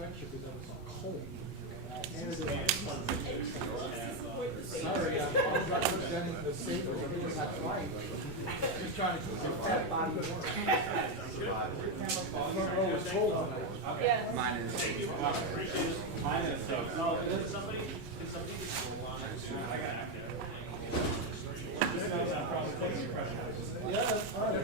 sweatshirt because it was cold. Sorry, I'm representing the sailors. I think that's right. Just trying to keep your fat body warm. Front row was cold tonight. Yes. Mine is Mine is so. Oh, is somebody? I got active. Yeah, that's all right.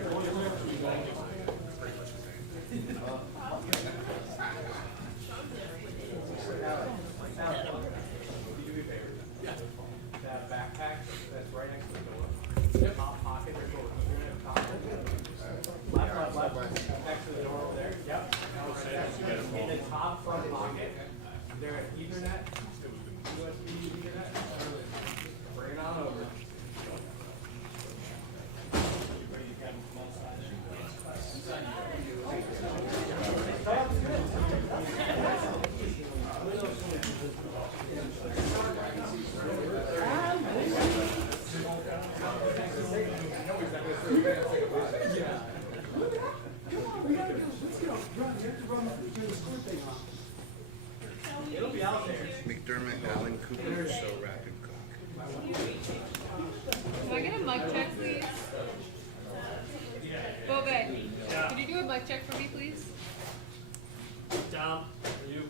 That backpack that's right next to the door. Top pocket, there's a top left, next to the door over there. Yep. In the top front pocket, there Ethernet, USB Ethernet. Bring it on over. It'll be out there. McDermott, Allen Cooper, so rapid cook. Can I get a mic check, please? Bobe, can you do a mic check for me, please? Dom, you.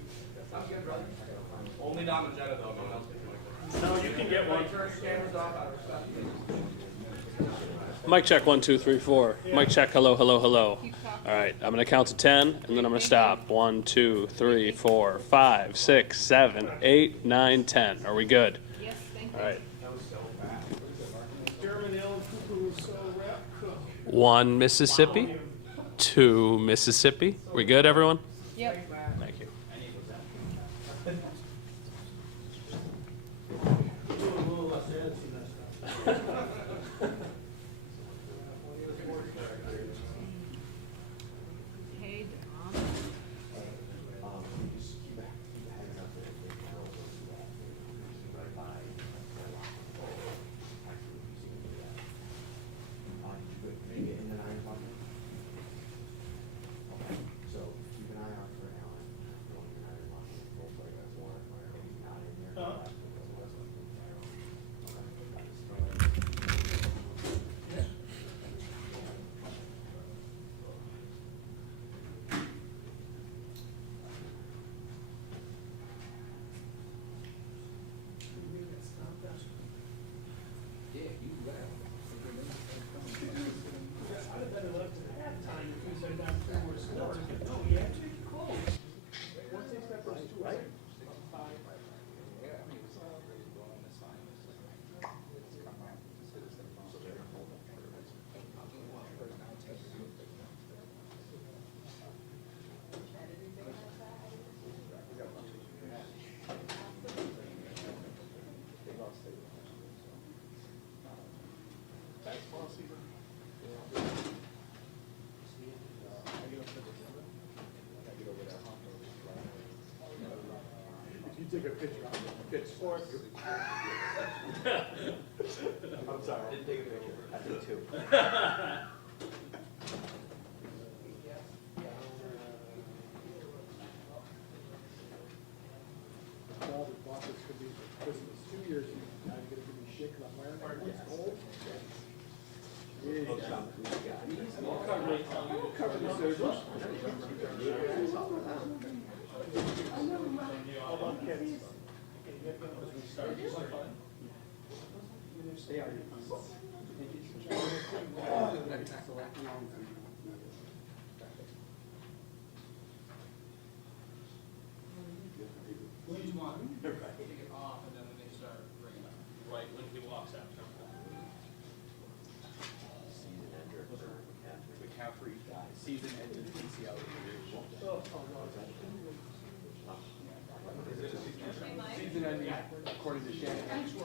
Only Dom and Jenna though. No one else can do it. No, you can get one. Turn your cameras off. I respect you. Mic check 1 2 3 4. Mic check hello hello hello. Keep talking. All right, I'm gonna count to 10 and then I'm gonna stop. 1 2 3 4 5 6 7 8 9 10. Are we good? Yes, thank you. All right. German Allen Cooper was so rap cook. 1 Mississippi, 2 Mississippi. We good, everyone? Yep. Thank you. Hey, Dom. You take a picture of the pitchfork. I'm sorry. I didn't take a picture. I did too. All the bosses could be for Christmas. 2 years now you're gonna give me shit because I'm wearing my it's cold. Yeah. I'll cover the service. How about kids? They are your What do you want? Take it off and then when they start bringing it up. Right when he walks out. McCaffrey, season ended PCL. Season ending, according to Shannon. He just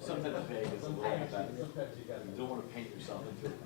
Sometimes vague is a little bit better. You don't want to paint yourself into it.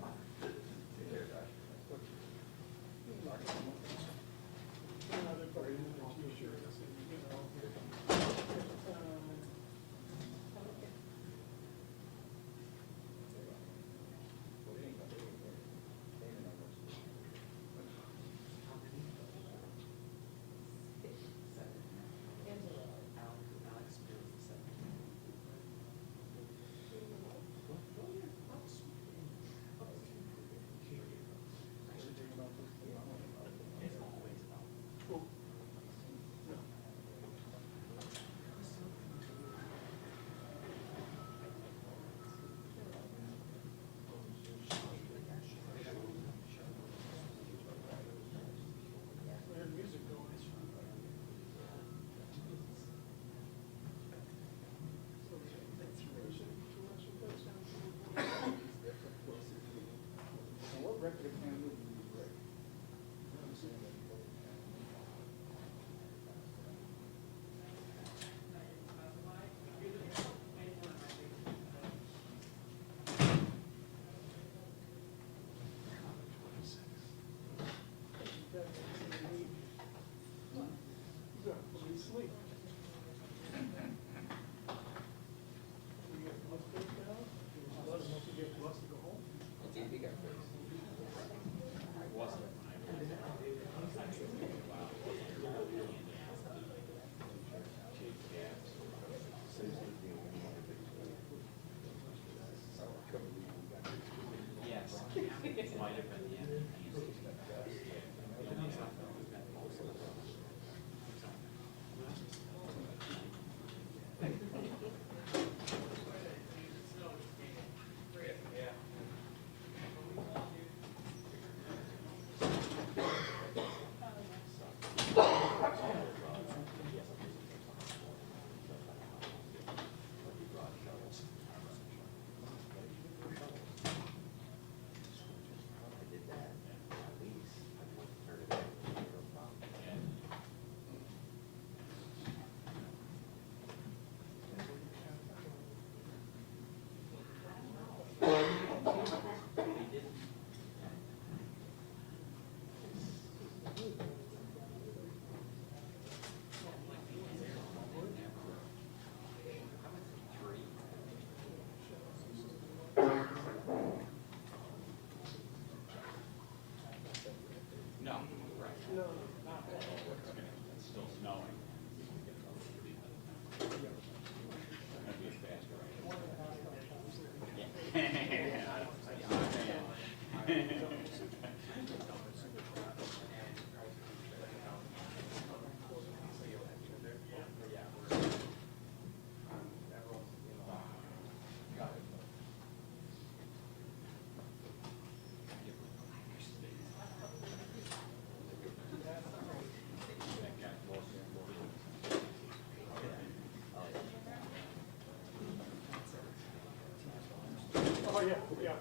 Oh, yeah, yeah.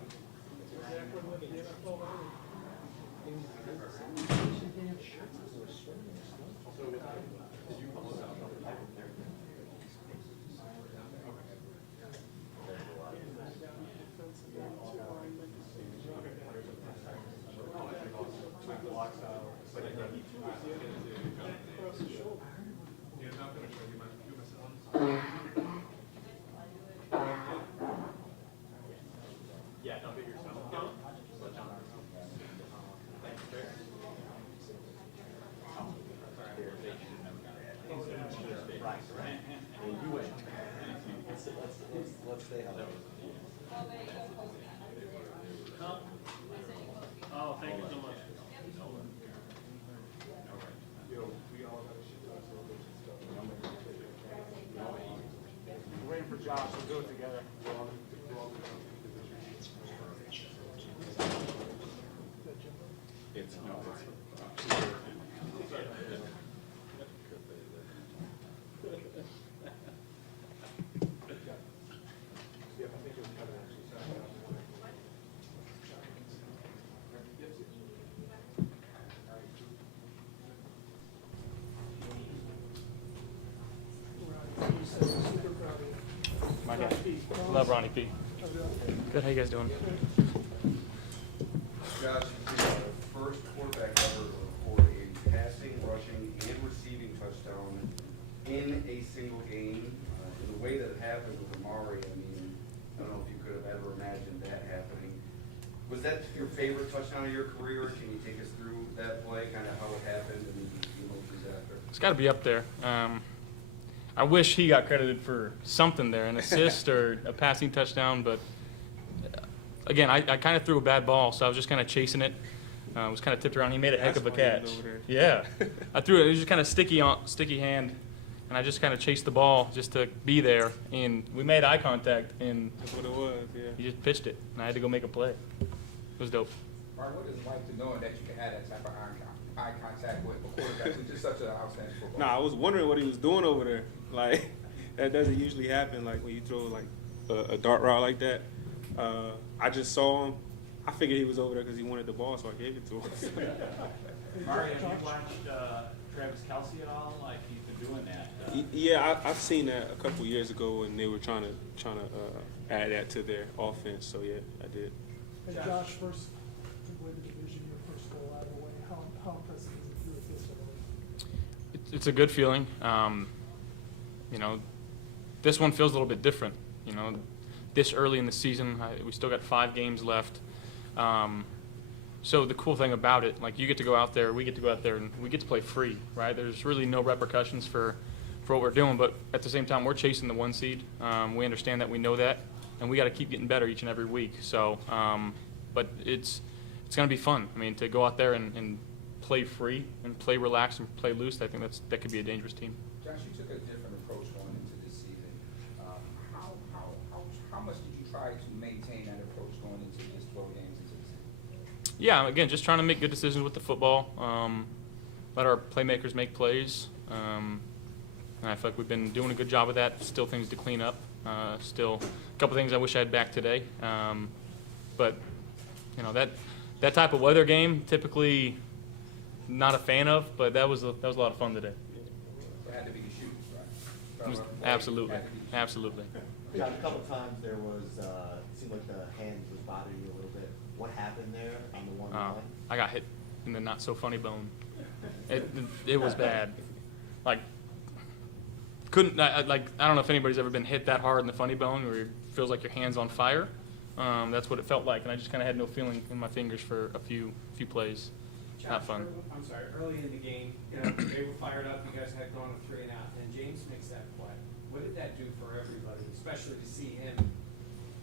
Yeah, equivalent of the NFL. Let's stay out of it. Oh, thank you so much. We're waiting for Josh, we'll do it together. It's, no, Yeah, I think it was kind of actually. Love Ronnie P. Good, how you guys doing? Josh, you're the first quarterback ever to record a passing, rushing, and receiving touchdown in a single game. In the way that it happened with Amari, I mean, I don't know if you could have ever imagined that happening. Was that your favorite touchdown of your career? Can you take us through that play, kind of how it happened and the emotions after? It's got to be up there. I wish he got credited for something there, an assist or a passing touchdown, but again, I kind of threw a bad ball, so I was just kind of chasing it. It was kind of tipped around. He made a heck of a catch. Yeah, I threw it. It was just kind of sticky hand, and I just kind of chased the ball just to be there. And we made eye contact, and That's what it was, yeah. he just pitched it, and I had to go make a play. It was dope. Mark, what is it like to knowing that you can have that type of eye contact with a quarterback who's just such an outstanding football? Nah, I was wondering what he was doing over there. Like, that doesn't usually happen, like, when you throw, like, a dart route like that. I just saw him. I figured he was over there because he wanted the ball, so I gave it to him. Mario, have you watched Travis Kelce at all? Like, he's been doing that. Yeah, I've seen that a couple years ago, and they were trying to add that to their offense. So yeah, I did. And Josh, first to win the division, your first goal out of the way, how impressive is it to do it this early? It's a good feeling. You know, this one feels a little bit different. You know, this early in the season, we still got 5 games left. So the cool thing about it, like, you get to go out there, we get to go out there, and we get to play free, right? There's really no repercussions for what we're doing, but at the same time, we're chasing the 1 seed. We understand that, we know that, and we got to keep getting better each and every week. So, but it's going to be fun. I mean, to go out there and play free and play relaxed and play loose, I think that could be a dangerous team. Josh, you took a different approach going into this season. How much did you try to maintain that approach going into this 12 games into the season? Yeah, again, just trying to make good decisions with the football, let our playmakers make plays. And I feel like we've been doing a good job of that. Still things to clean up. Still a couple things I wish I had back today. But, you know, that type of weather game, typically not a fan of, but that was a lot of fun today. It had to be the shooters, right? It was, absolutely, absolutely. John, a couple times there was, it seemed like the hand was bothering you a little bit. What happened there on the one line? I got hit in the not so funny bone. It was bad. Like, I don't know if anybody's ever been hit that hard in the funny bone where it feels like your hand's on fire. That's what it felt like, and I just kind of had no feeling in my fingers for a few plays. Not fun. I'm sorry, early in the game, you know, they were fired up, you guys had gone a 3-and-out, and James makes that play. What did that do for everybody, especially to see him,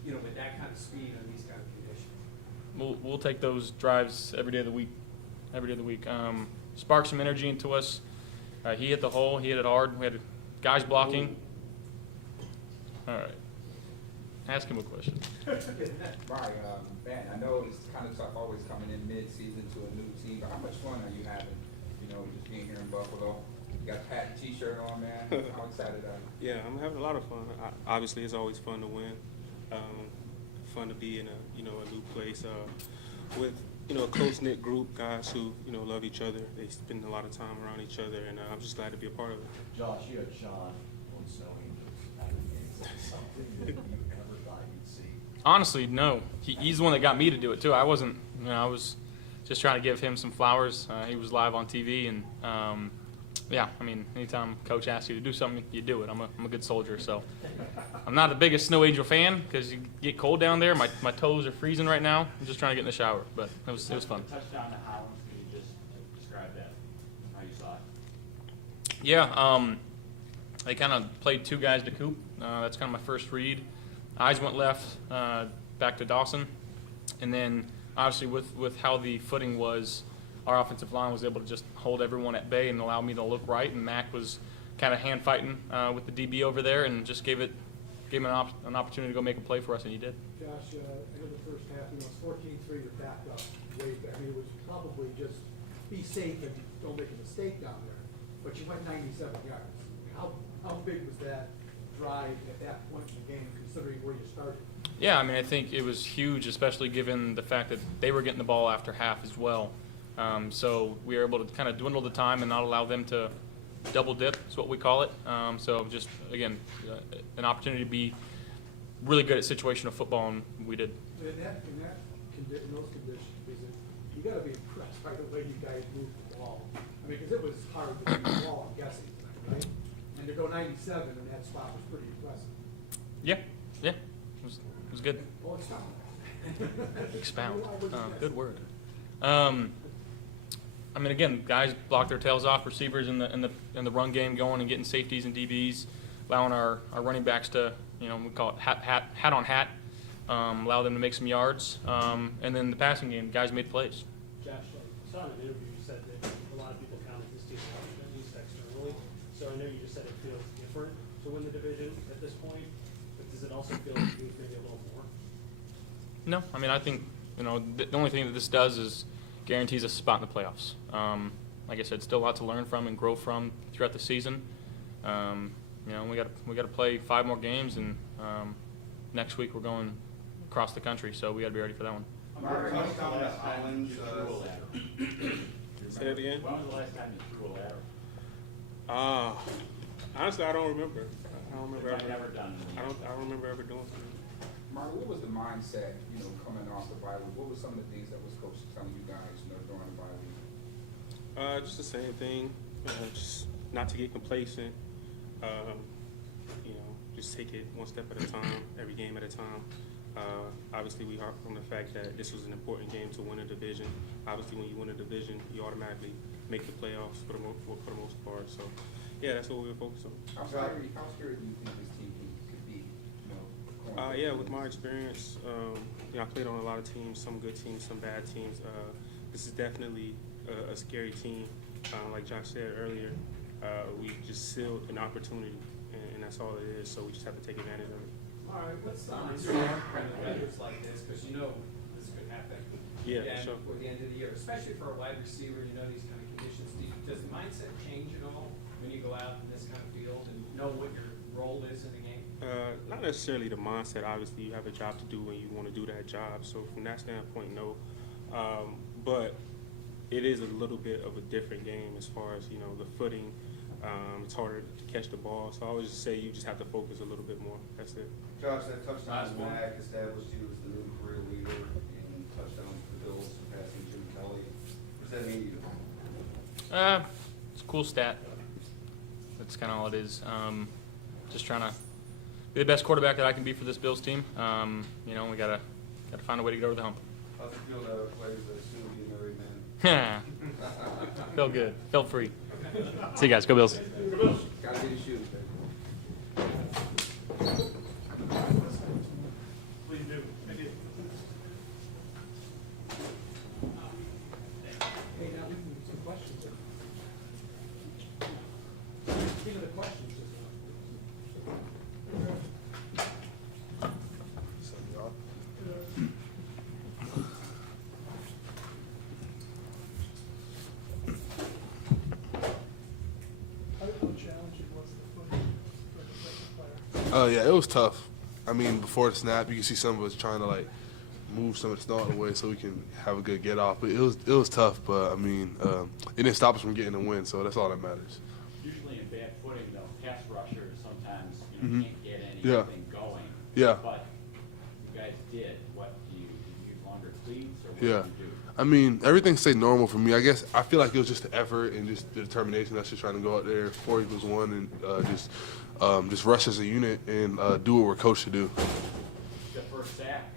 you know, with that kind of speed and these kind of conditions? We'll take those drives every day of the week. Every day of the week. Spark some energy into us. He hit the hole. He hit it hard. We had guys blocking. All right. Ask him a question. Right, Ben, I know it's kind of tough always coming in mid-season to a new team, but how much fun are you having, you know, just being here in Buffalo? You got Pat T-shirt on, man. How excited are you? Yeah, I'm having a lot of fun. Obviously, it's always fun to win. Fun to be in a new place with a close-knit group, guys who love each other. They spend a lot of time around each other, and I'm just glad to be a part of it. Josh, you had Sean on Snow Angels at the game. Is that something that you ever thought you'd see? Honestly, no. He's the one that got me to do it too. I wasn't. I was just trying to give him some flowers. He was live on TV, and yeah. I mean, anytime Coach asks you to do something, you do it. I'm a good soldier, so I'm not the biggest Snow Angel fan because you get cold down there. My toes are freezing right now. I'm just trying to get in the shower, but it was fun. Touchdown to Howland, can you just describe that, how you saw it? Yeah, they kind of played 2 guys to Coop. That's kind of my first read. Eyes went left, back to Dawson. And then, obviously, with how the footing was, our offensive line was able to just hold everyone at bay and allow me to look right. And Mac was kind of hand-fighting with the DB over there and just gave him an opportunity to go make a play for us, and he did. Josh, in the first half, it's 14-3, you're backed up way back. I mean, it was probably just be safe and don't make a mistake down there. But you went 97 yards. How big was that drive at that point in the game, considering where you started? Yeah, I mean, I think it was huge, especially given the fact that they were getting the ball after half as well. So we were able to kind of dwindle the time and not allow them to double dip, is what we call it. So just, again, an opportunity to be really good at situational football, and we did. In those conditions, you gotta be impressed by the way you guys moved the ball. I mean, because it was hard to move the ball, I'm guessing, tonight, right? And to go 97 in that spot was pretty impressive. Yeah, it was good. Oh, it's not. Expound. Good word. I mean, again, guys block their tails off. Receivers in the run game going and getting safeties and DBs, allowing our running backs to, we call it hat on hat, allow them to make some yards. And then the passing game, guys made plays. Josh, I saw in an interview you said that a lot of people counted this team out, at least externally. So I know you just said it feels different to win the division at this point, but does it also feel like you maybe a little more? No, I mean, I think, the only thing that this does is guarantees us a spot in the playoffs. Like I said, still a lot to learn from and grow from throughout the season. We got to play 5 more games, and next week we're going across the country, so we got to be ready for that one. Mark, touchdown at Islands. Say that again? When was the last time you threw a ladder? Honestly, I don't remember. I don't remember I've ever. never done it. I don't remember ever doing something. Mark, what was the mindset, coming off the bye week? What were some of the things that was coach telling you guys, during the bye week? Just the same thing. Just not to get complacent. Just take it one step at a time, every game at a time. Obviously, we harp on the fact that this was an important game to win a division. Obviously, when you win a division, you automatically make the playoffs for the most part. So, yeah, that's what we were focused on. How scary do you think this team could be? Yeah, with my experience, I played on a lot of teams, some good teams, some bad teams. This is definitely a scary team. Like Josh said earlier, we just sealed an opportunity, and that's all it is. So we just have to take advantage of it. All right, what's the mindset when the weather's like this? Because this could happen. Yeah, again, sure. Before the end of the year, especially for a wide receiver, these kind of conditions. Does the mindset change at all when you go out in this kind of field and know what your role is in the game? Not necessarily the mindset. Obviously, you have a job to do and you want to do that job. So from that standpoint, no. But it is a little bit of a different game as far as, the footing. It's harder to catch the ball. So I would just say you just have to focus a little bit more. That's it. Josh, that touchdown Mac established you as the new career leader in touchdowns for the Bills, surpassing Jim Kelly. What does that mean to you? It's a cool stat. That's kind of all it is. Just trying to be the best quarterback that I can be for this Bills team. We gotta find a way to get over the hump. How's it feel to play as a soon-to-be married man? Felt good. Felt free. See you guys. Go Bills. Gotta get his shoes, baby. Please do. Thank you. Hey, now we can do some questions. Think of the questions. Yeah, it was tough. I mean, before the snap, you can see some of us trying to move some of the snow out of the way so we can have a good get off. But it was tough. But I mean, it didn't stop us from getting a win, so that's all that matters. Usually in bad footing, though, pass rushers sometimes can't get Yeah. anything going. Yeah. But you guys did. What do you use longer cleats or what Yeah. do you do? I mean, everything stayed normal for me. I guess I feel like it was just the effort and just the determination. That's just trying to go out there 4-1 and just rush as a unit and do what we're coached to do. The first sack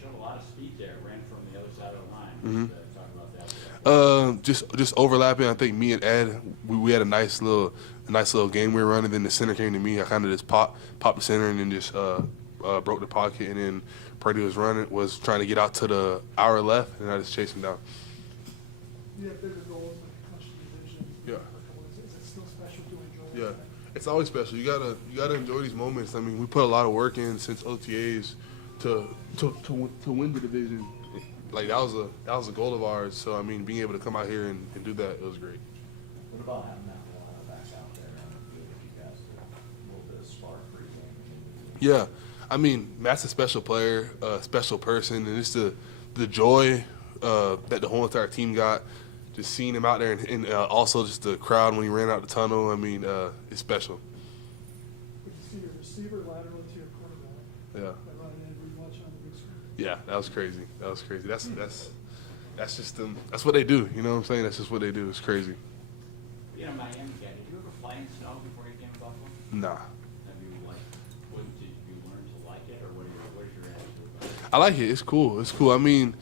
showed a lot of speed there. Ran from the other side of the line. Talk about that. Just overlapping. I think me and Ed, we had a nice little game we were running. Then the center came to me. I kind of just popped the center and then just broke the pocket. And then Brady was trying to get out to our left, and I just chased him down. You have bigger goals like touch the division. Yeah. Is it still special to enjoy? Yeah, it's always special. You gotta enjoy these moments. I mean, we put a lot of work in since OTAs to win the division. Like that was a goal of ours. So I mean, being able to come out here and do that, it was great. What about having that back out there on the field if you guys did a little bit of spark for your game? Yeah, I mean, Matt's a special player, a special person, and it's the joy that the whole entire team got. Just seeing him out there and also just the crowd when he ran out the tunnel. I mean, it's special. Would you see your receiver lateral to your Yeah. Yeah, that was crazy. That was crazy. That's just them. That's what they do. You know what I'm saying? That's just what they do. It's crazy. Being a Miami guy, did you ever fly in snow before you came to Buffalo? Nah. Have you did you learn to like it, or what is your attitude about it? I like it. It's cool. It's cool. I mean,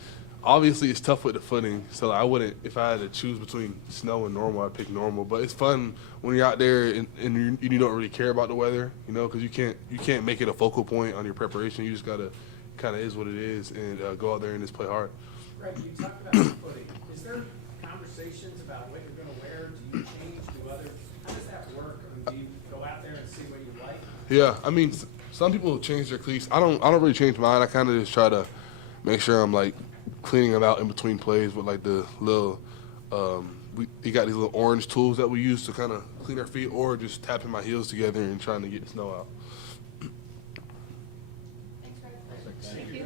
obviously it's tough with the footing, so I wouldn't, if I had to choose between snow and normal, I'd pick normal. But it's fun when you're out there and you don't really care about the weather, you know, because you can't make it a focal point on your preparation. You just gotta kind of is what it is and go out there and just play hard. Greg, you talked about the footing. Is there conversations about what you're gonna wear? Do you change? How does that work? Do you go out there and see what you like? Yeah, I mean, some people change their cleats. I don't really change mine. I kind of just try to make sure I'm like cleaning them out in between plays with like the little. We got these little orange tools that we use to kind of clean our feet, or just tapping my heels together and trying to get the snow out. Thank you.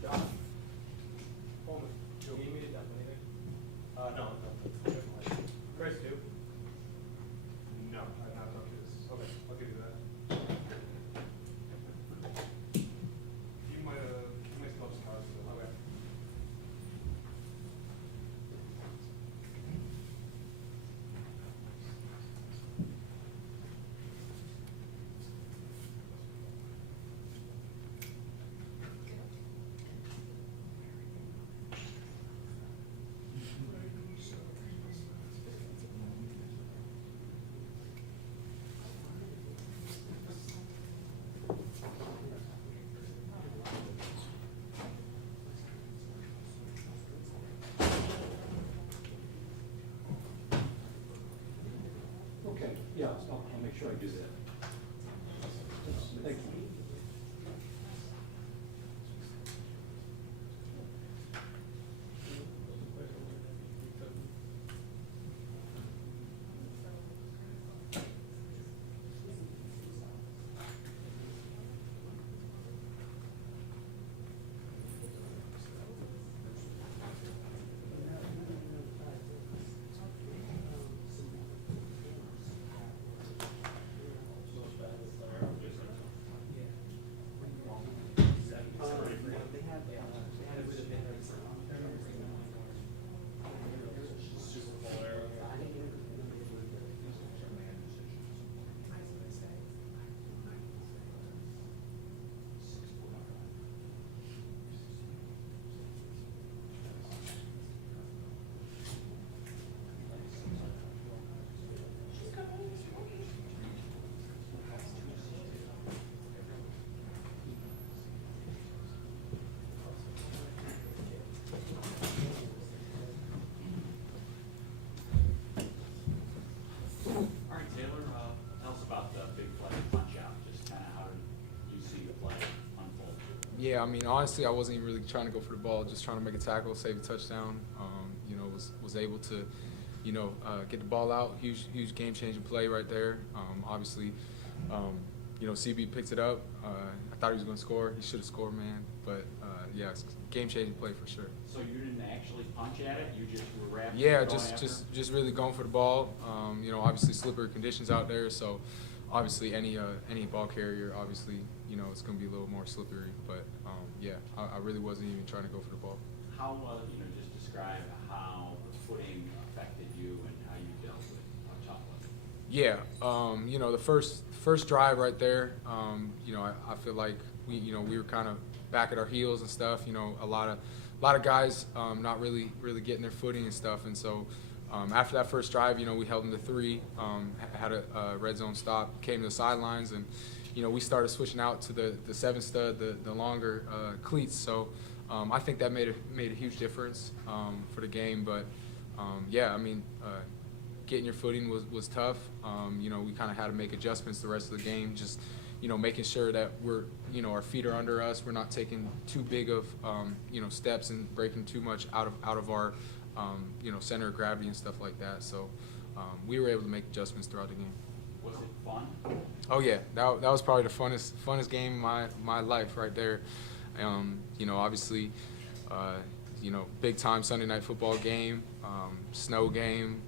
John? Coleman, do you need me to dump anything? No. Chris, do? No, I've not done this. Okay, I'll give you that. You might still have some cards. Okay. Okay, yeah, I'll make sure I do that. Thank you. Yeah, I mean, honestly, I wasn't even really trying to go for the ball, just trying to make a tackle, save a touchdown. Was able to, get the ball out. Huge game-changing play right there. Obviously, CB picked it up. I thought he was going to score. He should have scored, man. But, yeah, it's game-changing play for sure. So you didn't actually punch at it? You just were wrapping? Yeah, just really going for the ball. Obviously slippery conditions out there, so obviously any ball carrier, obviously, it's going to be a little more slippery. But yeah, I really wasn't even trying to go for the ball. How just describe how the footing affected you and how you dealt with how tough was it? Yeah, the first drive right there. I feel like we were kind of back at our heels and stuff. A lot of guys not really getting their footing and stuff. And so after that first drive, we held them to 3. Had a red zone stop, came to the sidelines, and we started switching out to the 7-stud, the longer cleats. So I think that made a huge difference for the game. But yeah, I mean, getting your footing was tough. We kind of had to make adjustments the rest of the game, just making sure that we're our feet are under us. We're not taking too big of steps and breaking too much out of our center of gravity and stuff like that. So we were able to make adjustments throughout the game. Was it fun? Oh yeah, that was probably the funnest game of my life right there. Obviously, big time Sunday night football game, snow game.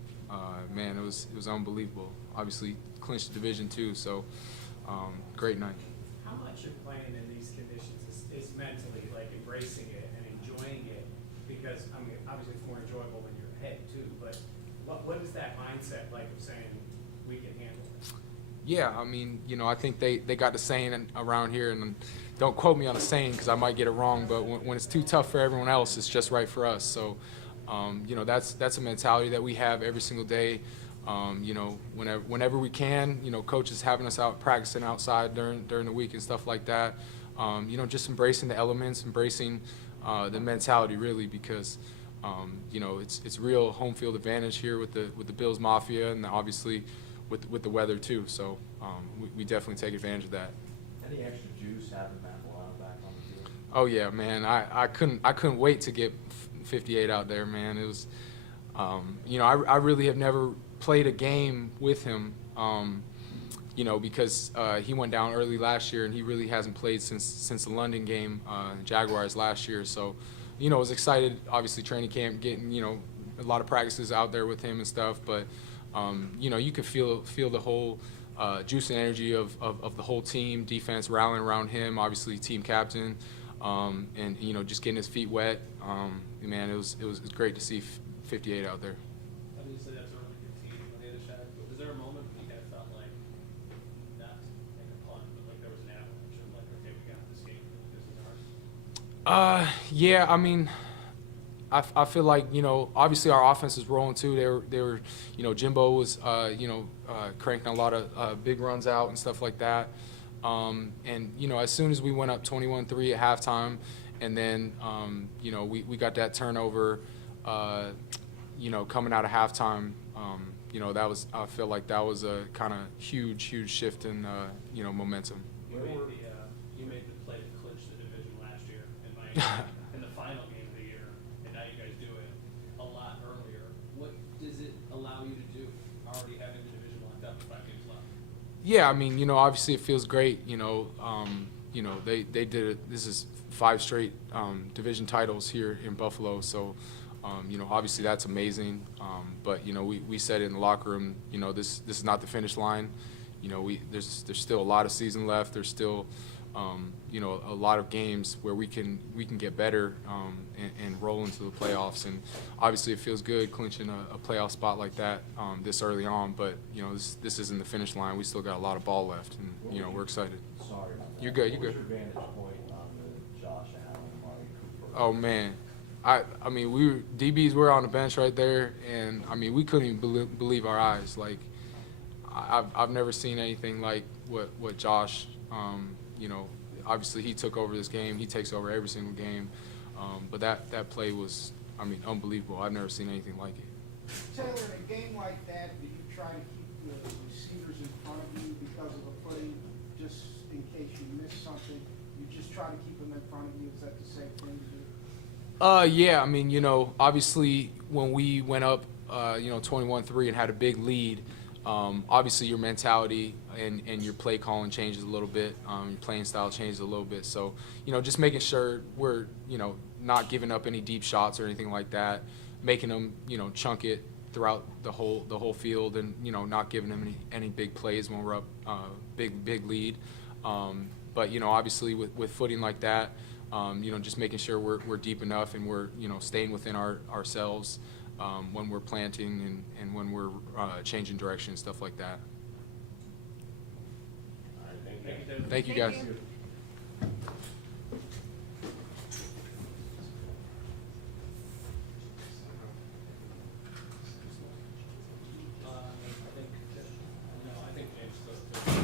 Man, it was unbelievable. Obviously, clinched the division too, so great night. How much of playing in these conditions is mentally, like embracing it and enjoying it? Because, I mean, obviously it's more enjoyable when you're ahead too, but what is that mindset like of saying, we can handle it? Yeah, I mean, I think they got the saying around here, and don't quote me on the saying because I might get it wrong, but when it's too tough for everyone else, it's just right for us. So, that's a mentality that we have every single day. Whenever we can, coach is having us out practicing outside during the week and stuff like that. Just embracing the elements, embracing the mentality really, because it's real home field advantage here with the Bills Mafia, and obviously with the weather too. So we definitely take advantage of that. Any extra juice having Matt Milano back on the field? Oh yeah, man. I couldn't wait to get 58 out there, man. It was, I really have never played a game with him, because he went down early last year and he really hasn't played since the London game, Jaguars last year. So, I was excited, obviously training camp, getting, a lot of practices out there with him and stuff, but, you could feel the whole juice and energy of the whole team, defense rallying around him, obviously team captain, and, just getting his feet wet. Man, it was great to see 58 out there. Obviously, that's a really good team on the other side, but was there a moment when you guys felt like, not like a punt, but like there was an avalanche of like, okay, we got this game, this is ours? Yeah, I mean, I feel like, obviously our offense is rolling too. They were Jimbo was, cranking a lot of big runs out and stuff like that. And, as soon as we went up 21-3 at halftime, and then, we got that turnover, coming out of halftime, I feel like that was a kind of huge shift in, momentum. You made the play to clinch the division last year in Miami, in the final game of the year, and now you guys do it a lot earlier. What does it allow you to do, already having the division locked up with 5 games left? Yeah, I mean, obviously it feels great. They did it. This is 5 straight division titles here in Buffalo. So, obviously that's amazing. But we said in the locker room, this is not the finish line. There's still a lot of season left. There's still a lot of games where we can get better and roll into the playoffs. And obviously it feels good clinching a playoff spot like that this early on. But this isn't the finish line. We still got a lot of ball left, and we're excited. Sorry about that. You're good. You're What was good. your vantage point on the Josh Allen, Amari Cooper? Oh man, I mean DBs were on the bench right there, and I mean we couldn't even believe our eyes. Like I've never seen anything like what Josh. Obviously he took over this game. He takes over every single game. But that play was, unbelievable. I've never seen anything like it. Taylor, in a game like that, do you try to keep the receivers in front of you because of the footing, just in case you miss something? You just try to keep them in front of you. Is that the same thing to do? Yeah, I mean, obviously when we went up, 21-3 and had a big lead, obviously your mentality and your play calling changes a little bit. Your playing style changes a little bit. So, just making sure we're, not giving up any deep shots or anything like that, making them, chunk it throughout the whole field, and, not giving them any big plays when we're up big lead. But, obviously with footing like that, just making sure we're deep enough and we're, staying within ourselves when we're planting and when we're changing direction, stuff like that. All right, Thank you, guys. I think James spoke to it.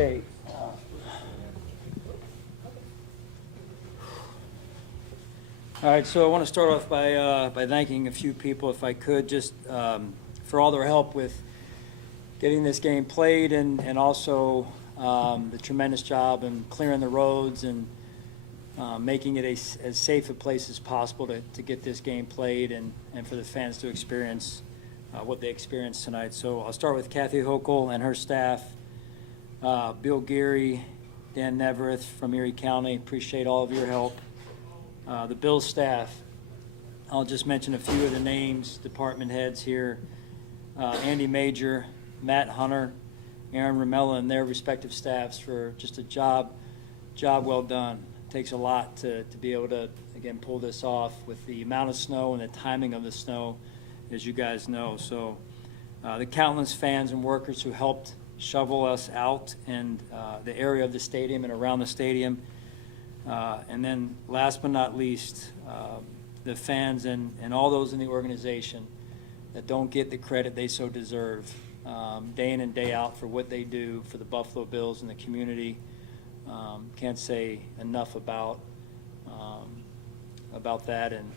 Okay. All right, so I want to start off by thanking a few people, if I could, just for all their help with getting this game played, and also the tremendous job in clearing the roads and making it as safe a place as possible to get this game played and for the fans to experience what they experienced tonight. So I'll start with Kathy Hochul and her staff, Bill Geary, Dan Nevereth from Erie County. Appreciate all of your help. The Bills staff, I'll just mention a few of the names, department heads here. Andy Major, Matt Hunter, Aaron Ramella, and their respective staffs for just a job well done. It takes a lot to be able to, again, pull this off with the amount of snow and the timing of the snow, as you guys know. So the countless fans and workers who helped shovel us out and the area of the stadium and around the stadium. And then last but not least, the fans and all those in the organization that don't get the credit they so deserve, day in and day out for what they do for the Buffalo Bills and the community. Can't say enough about that and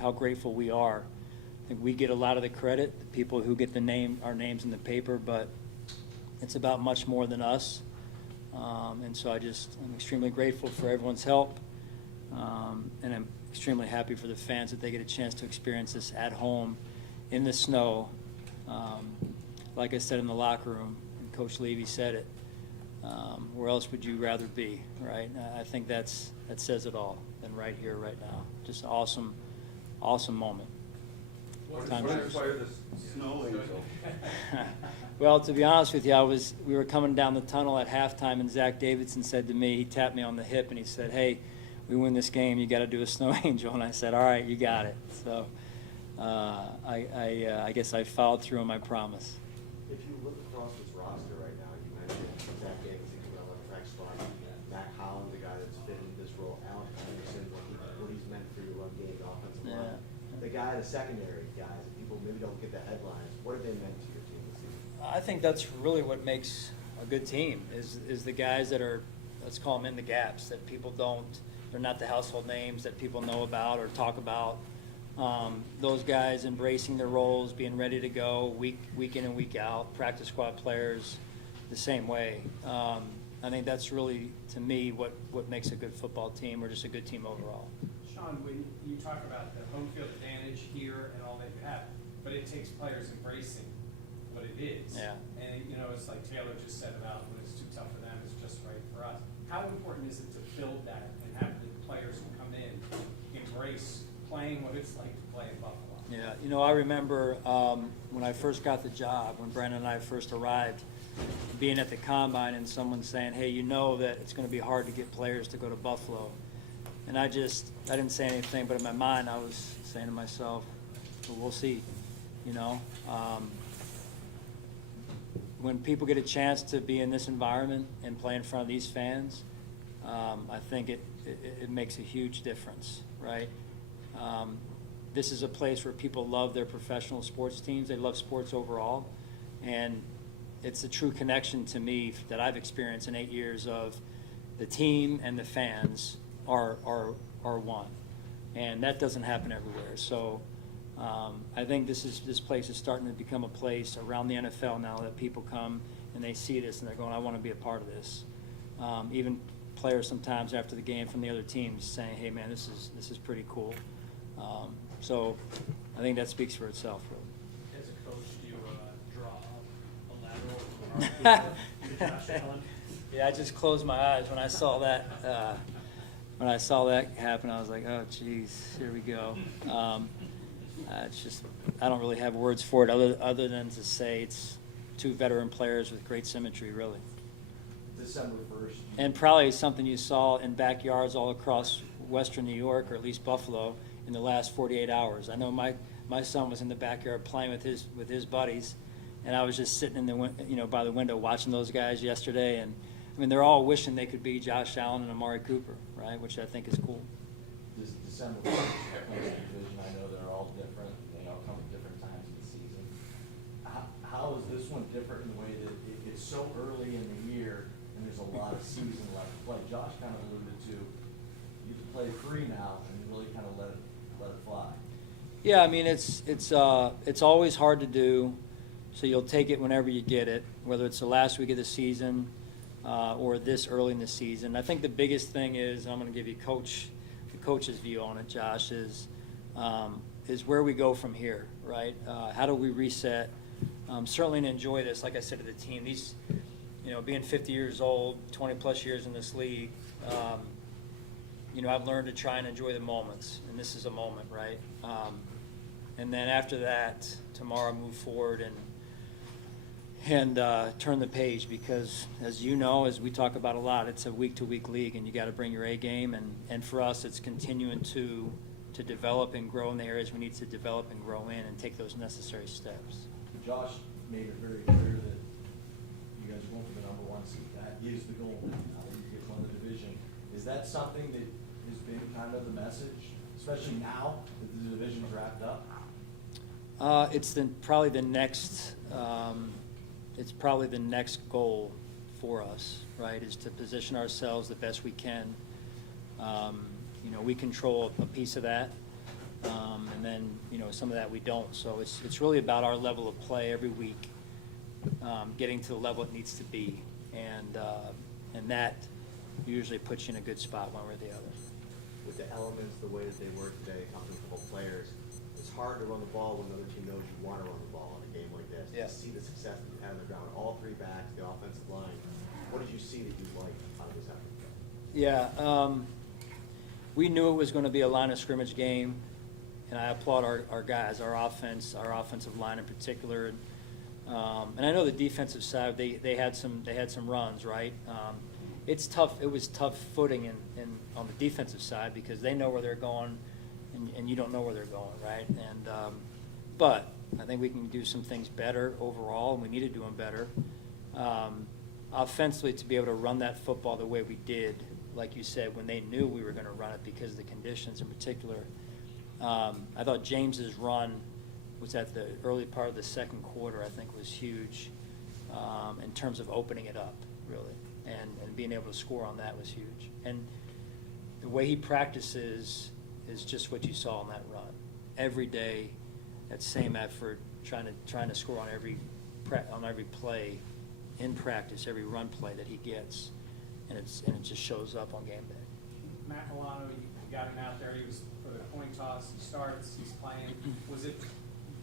how grateful we are. I think we get a lot of the credit, the people who get our names in the paper, but it's about much more than us. And so I'm extremely grateful for everyone's help, and I'm extremely happy for the fans that they get a chance to experience this at home in the snow. Like I said in the locker room, and Coach Levy said it, where else would you rather be, right? I think that says it all, than right here, right now. Just an awesome moment. What inspired this snow angel? Well, to be honest with you, we were coming down the tunnel at halftime, and Zach Davidson said to me, he tapped me on the hip, and he said, "Hey, we win this game, you got to do a snow angel." And I said, "All right, you got it." So I guess I followed through on my promise. If you look across this roster right now, you mentioned Zach Davidson coming on the next spot, Matt Holland, the guy that's been in this role, Alec Henderson, what he's meant for your run game, offensive line. The guy, the secondary guys, people maybe don't get the headlines. What have they meant to your team this season? I think that's really what makes a good team is the guys that are, let's call them in the gaps, that people they're not the household names that people know about or talk about. Those guys embracing their roles, being ready to go week in and week out, practice squad players the same way. I think that's really, to me, what makes a good football team or just a good team overall. Sean, when you talk about the home field advantage here and all that you have, but it takes players embracing what it is. Yeah. And, it's like Taylor just said about when it's too tough for them, it's just right for us. How important is it to build that and have the players who come in embrace playing what it's like to play in Buffalo? Yeah, I remember when I first got the job, when Brandon and I first arrived, being at the combine and someone saying, "Hey, that it's going to be hard to get players to go to Buffalo." And I didn't say anything, but in my mind I was saying to myself, well, we'll see, When people get a chance to be in this environment and play in front of these fans, I think it makes a huge difference, right? This is a place where people love their professional sports teams. They love sports overall. And it's a true connection to me that I've experienced in 8 years of the team and the fans are one. And that doesn't happen everywhere. So I think this place is starting to become a place around the NFL now that people come and they see this and they're going, "I want to be a part of this." Even players sometimes after the game from the other teams saying, "Hey man, this is pretty cool." So I think that speaks for itself, really. As a coach, do you draw a lateral to Josh Allen? Yeah, I just closed my eyes when I saw that. When I saw that happen, I was like, "Oh, geez, here we go." It's just, I don't really have words for it other than to say it's two veteran players with great symmetry, really. December 1st. And probably something you saw in backyards all across Western New York, or at least Buffalo, in the last 48 hours. I know my son was in the backyard playing with his buddies, and I was just sitting in by the window watching those guys yesterday. And I mean, they're all wishing they could be Josh Allen and Amari Cooper, right? Which I think is cool. This December 1st division, I know they're all different. They all come at different times of the season. How is this one different in the way that it it's so early in the year and there's a lot of season left to play. Josh kind of alluded to, you can play free now and really kind of let it fly. Yeah, I mean, it's always hard to do, so you'll take it whenever you get it, whether it's the last week of the season or this early in the season. I think the biggest thing is, and I'm going to give you the coach's view on it, Josh, is where we go from here, right? How do we reset? Certainly to enjoy this, like I said to the team, these, being 50 years old, 20-plus years in this league, I've learned to try and enjoy the moments, and this is a moment, right? And then after that, tomorrow move forward and turn the page, because as you know, as we talk about a lot, it's a week-to-week league, and you got to bring your A game, and for us, it's continuing to develop and grow in the areas we need to develop and grow in and take those necessary steps. Josh made it very clear that you guys are going for the #1 seed. That is the goal now. You get won the division. Is that something that has been kind of the message, especially now that the division's wrapped up? It's probably the next. It's probably the next goal for us, right? Is to position ourselves the best we can. We control a piece of that, and then some of that we don't. So it's really about our level of play every week, getting to the level it needs to be, and that usually puts you in a good spot one way or the other. With the elements the way that they were today, talking to both players, it's hard to run the ball when the other team knows you want to run the ball in a game like this. Yeah. To see the success that you had on the ground, all three backs, the offensive line. What did you see that you liked out of this effort? Yeah, we knew it was going to be a line of scrimmage game, and I applaud our guys, our offensive line in particular. And I know the defensive side, they had some runs, right? It's tough. It was tough footing on the defensive side because they know where they're going, and you don't know where they're going, right? And but I think we can do some things better overall, and we need to do them better. Offensively, to be able to run that football the way we did, like you said, when they knew we were going to run it because of the conditions in particular. I thought James's run was at the early part of the second quarter, I think was huge in terms of opening it up, really. And being able to score on that was huge. And the way he practices is just what you saw on that run. Every day, that same effort, trying to score on every play in practice, every run play that he gets. And it just shows up on game day. Matt Milano, you got him out there. He was for the coin toss. He starts. He's playing. Was it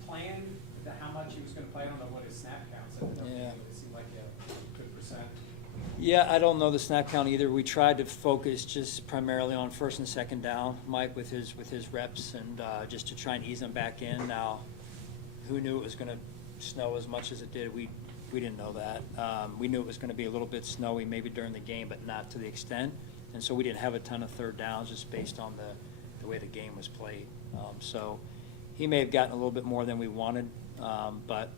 planned how much he was going to play? I don't know what his snap counts ended up being. Yeah. It seemed like a good percent. Yeah, I don't know the snap count either. We tried to focus just primarily on first and second down, Mike, with his reps, and just to try and ease him back in. Now, who knew it was going to snow as much as it did? We didn't know that. We knew it was going to be a little bit snowy maybe during the game, but not to the extent. And so we didn't have a ton of third downs just based on the way the game was played. So he may have gotten a little bit more than we wanted, but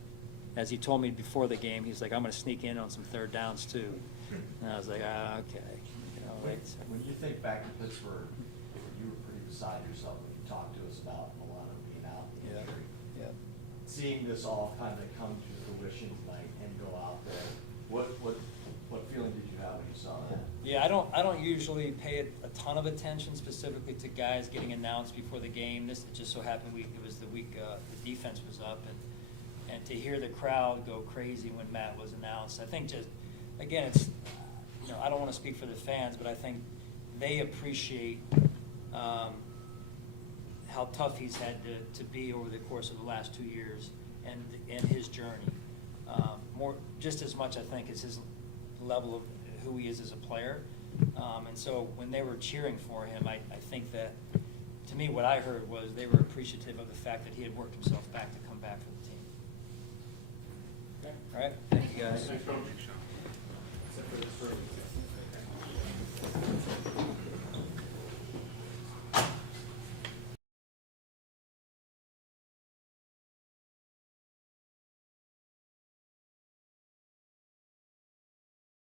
as he told me before the game, he's like, I'm going to sneak in on some third downs too. And I was like, okay. When you think back to Pittsburgh, you were pretty beside yourself when you talked to us about Milano being out. Yeah. Seeing this all kind of come to fruition tonight and go out there, what feeling did you have when you saw that? Yeah, I don't usually pay a ton of attention specifically to guys getting announced before the game. This just so happened it was the week the defense was up, and to hear the crowd go crazy when Matt was announced, I think just again it's I don't want to speak for the fans, but I think they appreciate how tough he's had to be over the course of the last 2 years and his journey. More just as much I think as his level of who he is as a player. And so when they were cheering for him, I think that, to me, what I heard was they were appreciative of the fact that he had worked himself back to come back for the team. Okay. All right? Thank you, guys. Nice coaching, Sean.